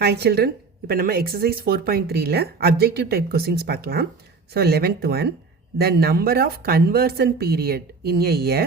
Hi children, இப்போ நம்ம exercise 4.3ல objective type questions பார்க்கலாம். So 11th one, the number of conversion period in a year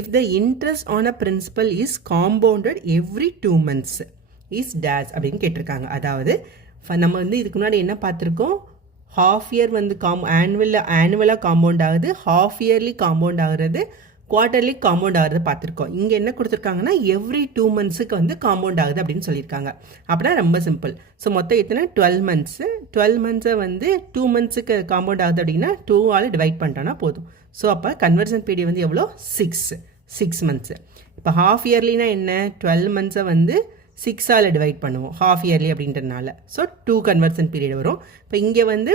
if the interest on a principal is compounded every 2 months is dash அப்படின்னு கேட்டிருக்காங்க. அதாவது நம்ம வந்து இதுக்கு முன்னாடி என்ன பார்த்துருக்கோம், half year வந்து ஆனுவலாக காம்பவுண்ட் ஆகுது, half yearly காம்பவுண்ட் ஆகுறது, குவார்டர்லி காம்பவுண்ட் ஆகிறது பார்த்துருக்கோம். இங்கே என்ன கொடுத்துருக்காங்கன்னா எவ்ரி 2 monthsக்கு வந்து காம்பவுண்ட் ஆகுது அப்படின்னு சொல்லியிருக்காங்க. அப்படின்னா ரொம்ப சிம்பிள். ஸோ மொத்தம் எத்தனை 12 months, 12 monthஸை வந்து 2 monthsக்கு காம்பவுண்ட் ஆகுது அப்படின்னா 2ஆல் டிவைட் பண்ணிட்டோன்னா போதும். ஸோ அப்போ கன்வர்ஷன் பீரியட் வந்து எவ்வளோ 6 months. இப்போ ஹாஃப் இயர்லினா என்ன, 12 monthஸை வந்து 6ஆல் டிவைட் பண்ணுவோம் ஹாஃப் இயர்லி அப்படின்றதுனால. ஸோ 2 கன்வர்ஷன் பீரியட் வரும். இப்போ இங்கே வந்து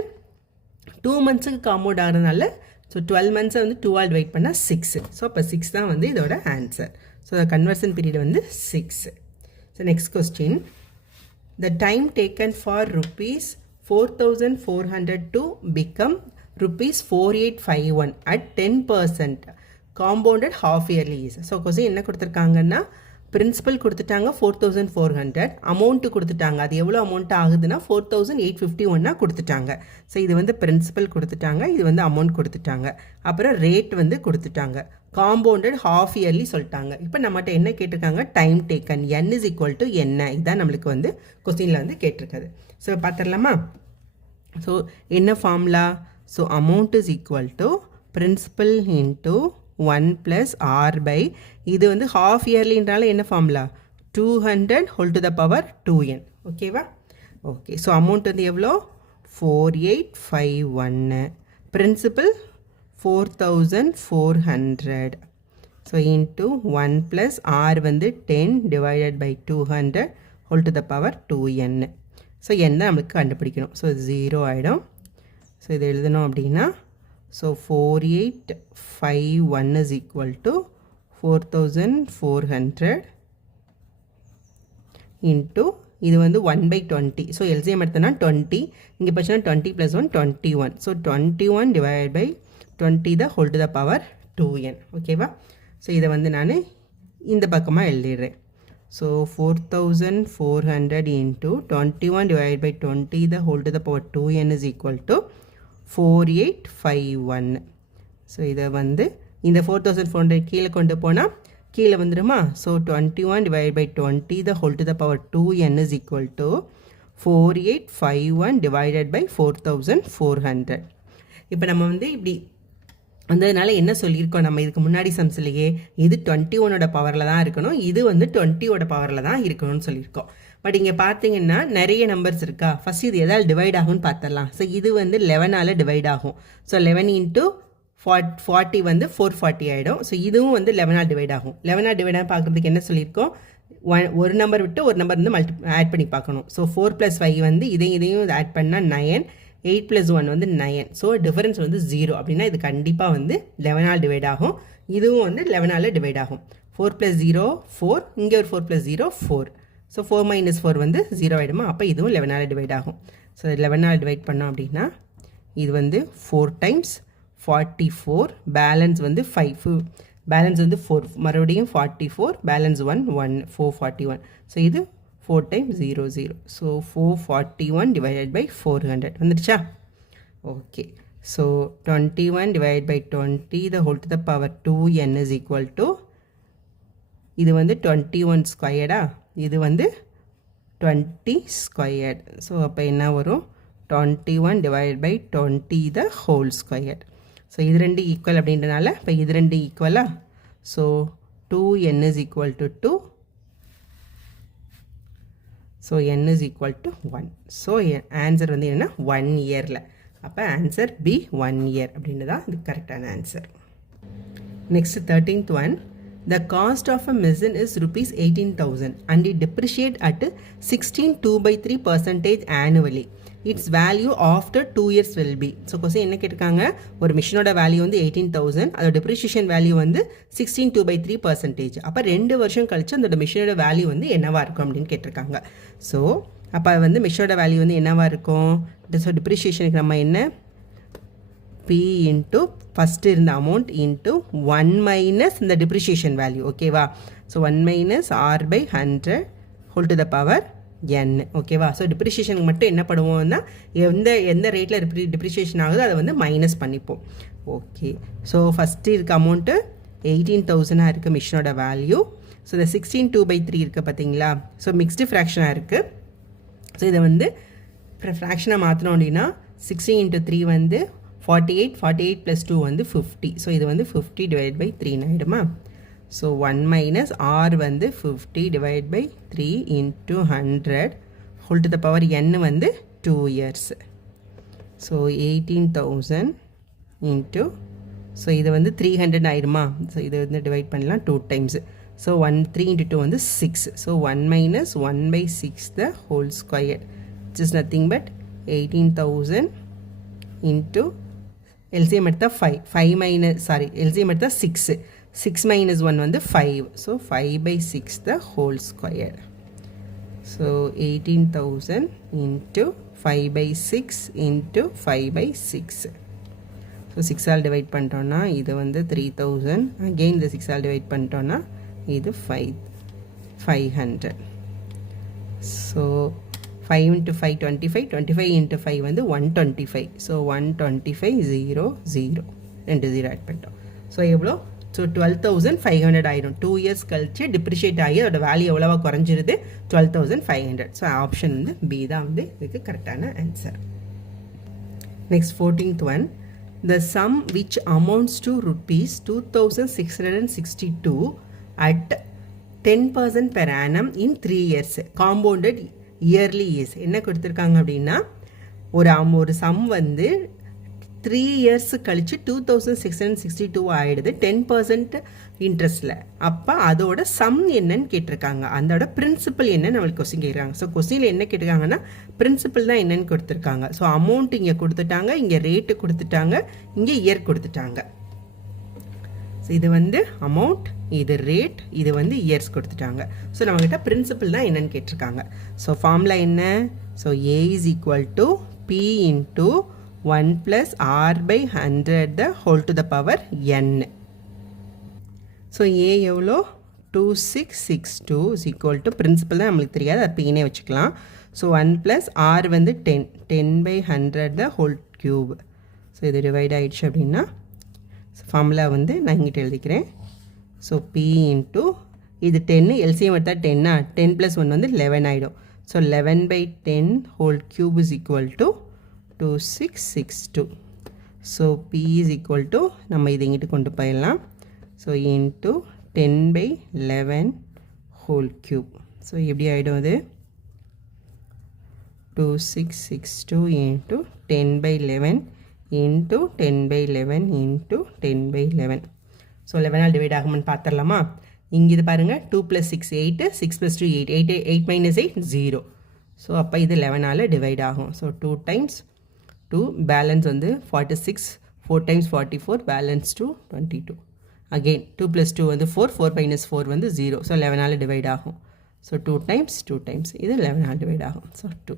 2 monthsக்கு காம்பவுண்ட் ஆகிறதுனால ஸோ 12 monthஸை வந்து 2ஆல் டிவைட் பண்ணால் 6. ஸோ அப்போ 6 தான் வந்து இதோட ஆன்சர். ஸோ கன்வர்ஷன் பீரியட் வந்து 6. So next question, the time taken for ₹4,400 to become ₹4,851 at 10% compounded half yearly is. So question என்ன கொடுத்துருக்காங்கன்னா, பிரின்சிபல் கொடுத்துட்டாங்க 4,400, அமௌண்ட்டு கொடுத்துட்டாங்க. அது எவ்வளோ அமௌண்ட் ஆகுதுன்னா 4,851 கொடுத்துட்டாங்க. ஸோ இது வந்து பிரின்சிபல் கொடுத்துட்டாங்க, இது வந்து அமௌண்ட் கொடுத்துட்டாங்க. அப்புறம் ரேட் வந்து கொடுத்துட்டாங்க, காம்பவுண்டட் ஹாஃப் இயர்லி சொல்லிட்டாங்க. இப்போ நம்மகிட்ட என்ன கேட்டிருக்காங்க, time taken n is equal to என்ன, இதுதான் நம்மளுக்கு வந்து கொஸ்டினில் வந்து கேட்டிருக்காது. ஸோ பார்த்துடலாமா. ஸோ என்ன formula, so amount is equal to principal into 1 + r by இது வந்து ஹாஃப் இயர்லின்றால என்ன formula 200 whole to the power 2n. ஓகேவா. ஓகே, ஸோ அமௌண்ட் வந்து எவ்வளோ 4,851, பிரின்சிபல் 4,400. ஸோ இன்ட்டு 1 + r வந்து 10 divided by 200 whole to the power 2n. So n தான் நம்மளுக்கு கண்டுபிடிக்கணும். ஸோ 0 ஆகிடும். ஸோ இது எழுதணும் அப்படின்னா, so 4,851 is equal to 4,400 into இது வந்து 1/20. ஸோ எல்சிஎம் எடுத்தோன்னா 20, இங்கே பார்த்தீங்கன்னா 20 + 1 21. So 21 divide by 20 the whole to the power 2n. ஓகேவா. ஸோ இதை வந்து நான் இந்த பக்கமாக எழுதிடுறேன். So 4,400 into 21 divide by 20 the whole to the power 2n is equal to 4,851. So இதை வந்து இந்த 4,400 கீழே கொண்டு போனால் கீழே வந்துடுமா. So 21 divide by 20 the whole to the power 2n is equal to 4,851 divided by 4,400. இப்போ நம்ம வந்து இப்படி வந்ததுனால என்ன சொல்லியிருக்கோம், நம்ம இதுக்கு முன்னாடி சம்ஸ்லையே இது 21ஓட பவரில் தான் இருக்கணும், இது வந்து 20ஓட பவரில் தான் இருக்கணும்னு சொல்லியிருக்கோம். பட் இங்கே பார்த்தீங்கன்னா நிறைய நம்பர்ஸ் இருக்கா. ஃபஸ்ட் இது எதாவது டிவைட் ஆகும்னு பார்த்துடலாம். ஸோ இது வந்து 11ஆல் டிவைட் ஆகும். ஸோ 11 into 40 வந்து 440 ஆகிடும். ஸோ இதுவும் வந்து 11ஆல் டிவைட் ஆகும். 11ஆல் டிவைட் ஆக பார்க்குறதுக்கு என்ன சொல்லியிருக்கோம், ஒரு நம்பர் விட்டு ஒரு நம்பர் வந்து ஆட் பண்ணி பார்க்கணும். ஸோ 4 + 5 வந்து இதையும் ஆட் பண்ணால் 9, 8 + 1 வந்து 9. ஸோ டிஃபரன்ஸ் வந்து 0. அப்படின்னா இது கண்டிப்பாக வந்து 11ஆல் டிவைட் ஆகும். இதுவும் வந்து 11ஆல் டிவைட் ஆகும். 4 + 0 4, இங்கே ஒரு 4 + 0 4. ஸோ 4 - 4 வந்து 0 ஆகிடுமா. அப்போ இதுவும் 11ஆல் டிவைட் ஆகும். ஸோ 11ஆல் டிவைட் பண்ணோம் அப்படின்னா இது வந்து 4 × 44, பேலன்ஸ் வந்து 5, பேலன்ஸ் வந்து 4, மறுபடியும் 44, பேலன்ஸ் 1 441. ஸோ இது 4 × 0 0. ஸோ 441 டிவைடட் பை 400 வந்துடுச்சா. Okay, so 21 divide by 20 the whole to the power 2n is equal to இது வந்து 21 ஸ்கொயர்டா, இது வந்து 20 ஸ்கொயர்ட். ஸோ அப்போ என்ன வரும் 21 divide by 20 the whole squared. So இது ரெண்டு ஈக்குவல் அப்படின்றனால இப்போ இது ரெண்டு ஈக்குவலா. So 2n is equal to 2. So n is equal to 1. So answer வந்து என்னென்னா 1 இயரில். அப்போ ஆன்சர் B 1 year அப்படின்றது தான் இது கரெக்டான answer. Next 13th one, the cost of a machine is ₹18,000 and it depreciate at 16.2/3% annually. Its value after 2 years will be. So question என்ன கேட்டிருக்காங்க, ஒரு மிஷினோட வேல்யூ வந்து 18,000, அதோட டெப்ரிஷியேஷன் வேல்யூ வந்து 16.2/3%. அப்போ 2 வருஷம் கழிச்சு அந்த மிஷினோட வேல்யூ வந்து என்னவா இருக்கும் அப்படின்னு கேட்டிருக்காங்க. ஸோ அப்போ வந்து மிஷினோட வேல்யூ வந்து என்னவா இருக்கும். ஸோ டெப்ரிஷியேஷனுக்கு நம்ம என்ன P into ஃபஸ்ட்டு இருந்த அமௌண்ட் இன்ட்டு 1 மைனஸ் இந்த டிப்ரிஷியேஷன் வேல்யூ. ஓகேவா. So 1 - r/100 whole to the power n. ஓகேவா? ஸோ டிப்ரிஷியேஷனுக்கு மட்டும் என்ன பண்ணுவோம்னா எந்த ரேட்டில் டிப்ரிஷியேஷன் ஆகுதோ அதை வந்து மைனஸ் பண்ணிப்போம். ஓகே, ஸோ ஃபஸ்ட்டு இருக்க அமௌண்ட்டு 18,000 இருக்குது மிஷினோட வேல்யூ. ஸோ இந்த 16 2/3 இருக்குது பார்த்தீங்களா? ஸோ மிக்ஸ்டு ஃப்ராக்ஷனாக இருக்குது. ஸோ இதை வந்து ஃப்ராக்ஷனாக மாற்றினோம் அப்படின்னா 16 × 3 வந்து 48, 48 + 2 வந்து 50. ஸோ இது வந்து 50 / 3 ஆகிடுமா? ஸோ 1 minus r வந்து 50 / 3 × 100 whole to the power n வந்து 2 years. ஸோ 18,000 into, ஸோ இது வந்து 300 ஆயிடுமா? ஸோ இதை வந்து டிவைட் பண்ணலாம் 2 times. ஸோ 3 × 2 வந்து 6. So 1 minus 1/6 the whole square, which is nothing but 18,000 into LCM எடுத்தா 5 minus, sorry, LCM எடுத்தா 6. 6 minus 1 வந்து 5. So 5/6 the whole square. So 18,000 into 5/6 into 5/6. So 6 ஆல் டிவைட் பண்ணிட்டோன்னா இது வந்து 3000. அகெயின் இந்த 6 ஆல் டிவைட் பண்ணிட்டோன்னா இது 500. ஸோ 5 × 5 25, 25 × 5 வந்து 125. ஸோ 125 0 0 2 0 ஆட் பண்ணிட்டோம். ஸோ எவ்வளோ? ஸோ 12,500 ஆயிடும். 2 years கழிச்சு டிப்ரிஷியேட் ஆகி அதோட வேல்யூ எவ்வளோவா குறைஞ்சிருது? 12,500. ஸோ ஆப்ஷன் வந்து பி தான் வந்து இதுக்கு கரெக்டான answer. Next 14th one. The sum which amounts to rupees 2,662 at 10% per annum in 3 years compounded yearly is என்ன கொடுத்துருக்காங்க அப்படின்னா ஒரு சம் வந்து 3 years கழிச்சு 2,662 ஆகிடுது 10% இன்ட்ரெஸ்டில். அப்போ அதோட சம் என்னன்னு கேட்டிருக்காங்க, அதோட பிரின்சிபல் என்னன்னு நம்மளுக்கு கொஸ்டின் கேட்குறாங்க. ஸோ கொஸ்டினில் என்ன கேட்டிருக்காங்கன்னா பிரின்சிபல் தான் என்னன்னு கொடுத்துருக்காங்க. ஸோ அமௌண்ட் இங்கே கொடுத்துட்டாங்க, இங்கே ரேட்டு கொடுத்துட்டாங்க, இங்கே இயர் கொடுத்துட்டாங்க. ஸோ இது வந்து அமௌண்ட், இது ரேட், இது வந்து இயர்ஸ் கொடுத்துட்டாங்க. ஸோ நம்மக்கிட்ட பிரின்சிபல் தான் என்னன்னு கேட்டிருக்காங்க. ஸோ ஃபார்முலா என்ன? So A is equal to P into 1 plus r/100 the whole to the power n. So A எவ்வளோ? 2662 is equal to பிரின்சிபல் தான் நம்மளுக்கு தெரியாது, அது Pனே வச்சுக்கலாம். ஸோ 1 plus r வந்து 10, 10/100 the whole cube. ஸோ இது டிவைட் ஆகிடுச்சு அப்படின்னா ஃபார்முலா வந்து நான் இங்கிட்ட எழுதிக்கிறேன். ஸோ P இன்ட்டு இது 10, எல்சிஎம் எடுத்தால் 10, 10 + 1 வந்து 11 ஆகிடும். So 11/10 whole cube is equal to 2662. So P is equal to நம்ம இது இங்கிட்டு கொண்டு போயிடலாம். So into 10/11 whole cube. So எப்படி ஆகிடும் அது? 2662 into 10/11 into 10/11 into 10/11. So 11 all divide ஆகும்னு பார்த்துடலாமா? இங்கே இது பாருங்கள், 2 + 6 8, 6 + 2 8, 8 - 8 0. ஸோ அப்போ இது 11 ஆல் டிவைட் ஆகும். ஸோ 2 times 2 பேலன்ஸ் வந்து 46, 4 times 44 பேலன்ஸ் 2 22. அகெயின் 2 + 2 வந்து 4, 4 - 4 வந்து 0. ஸோ 11 ஆல் டிவைட் ஆகும். ஸோ 2 times இது 11 ஆல் டிவைட் ஆகும். ஸோ 2.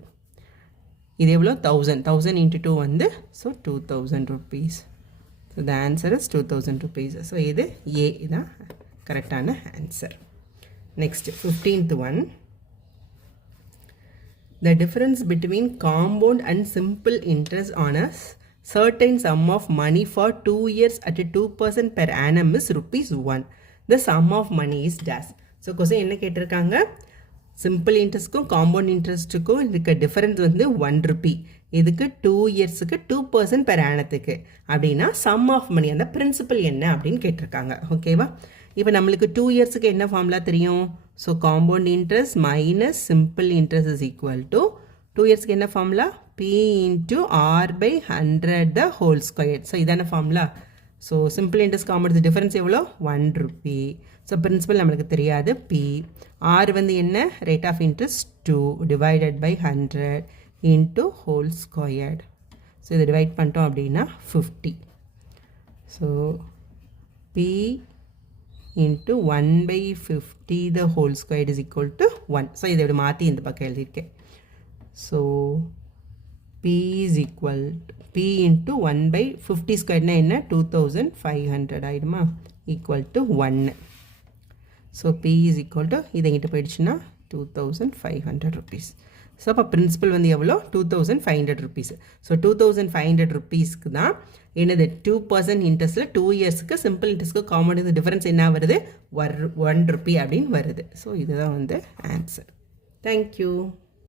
இது எவ்வளோ? 1000 into 2 வந்து so 2000 rupees. So the answer is 2000 rupees. So இது ஏ தான் கரெக்டான answer. Next 15th one. The difference between compound and simple interest on a certain sum of money for 2 years at 2% per annum is ₹1. The sum of money is dash. So question என்ன கேட்டிருக்காங்க? Simple இன்ட்ரெஸ்ட்க்கும் compound இன்ட்ரெஸ்ட்டுக்கும் இருக்க difference வந்து ₹1. இதுக்கு 2 இயர்ஸுக்கு 2% per annumத்துக்கு அப்படின்னா some of money, அந்த principal என்ன அப்படின்னு கேட்டிருக்காங்க. ஓகேவா? இப்போ நம்மளுக்கு 2 இயர்ஸுக்கு என்ன ஃபார்முலா தெரியும்? So compound interest minus simple interest is equal to 2 இயர்ஸ்க்கு என்ன formula? P into r/100 the whole square. So இதான formula. So simple interest compound difference எவ்வளோ? ₹1. ஸோ பிரின்சிபல் நம்மளுக்கு தெரியாது P. R வந்து என்ன? Rate of interest 2 divided by 100 into whole squared. So இதை divide பண்ணிட்டோம் அப்படின்னா 50. So P into 1/50 the whole squared is equal to 1. So இதை இப்படி மாற்றி இந்த பக்கம் எழுதியிருக்கேன். So P is equal to P into 1/50 squared என்ன? 2500 ஆயிடுமா? equal to 1. So P is equal to இது எங்கிட்ட போயிடுச்சுன்னா 2500 rupees. ஸோ அப்போ பிரின்சிபல் வந்து எவ்வளோ 2500 rupees. ஸோ 2500 rupeesக்கு தான் என்னது 2% இன்ட்ரெஸ்ட்டில் 2 இயர்ஸ்க்கு சிம்பிள் இன்ட்ரெஸ்ட்க்கு காம்பவுண்ட் டிஃபரன்ஸ் என்ன வருது 1 rupee அப்படின்னு வருது. ஸோ இதுதான் வந்து ஆன்சர். தேங்க்யூ.